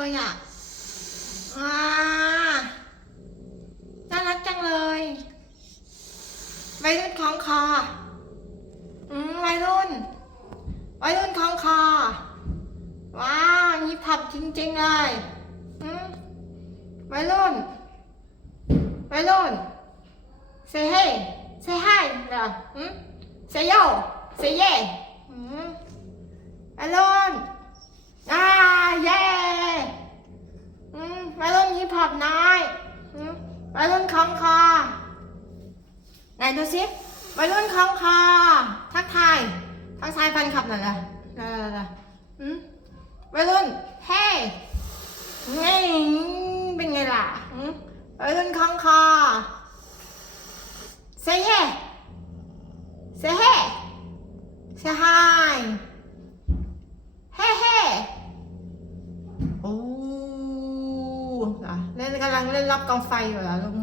เลยอะอ่าน่ารักจังเลยวัยรุ่นของคอ อืมวัยรุ่นวัยรุ่นของคอ ว้าวนี่ผับจริงๆเลยอืมวัยรุ่นวัยรุ่น say hey say hi เหรออืม say yo say yeah อืมวัยรุ่น อ่าเย่อืมวั ยรุ่นฮิปฮอปน้อยวัยรุ่นค้องคอไหนดูสิวัยรุ่นค้องคอทักทายทักทายแฟนคลับหน่อยละละละวัยรุ่นเฮ้ไงเป็นไงล่ะวัยรุ่นค้องคอ say yeah say hey say hi เฮ้เฮ้โอ้เหรอเล่น กำลังเล่นรอบกองไฟอยู่แล้วลุง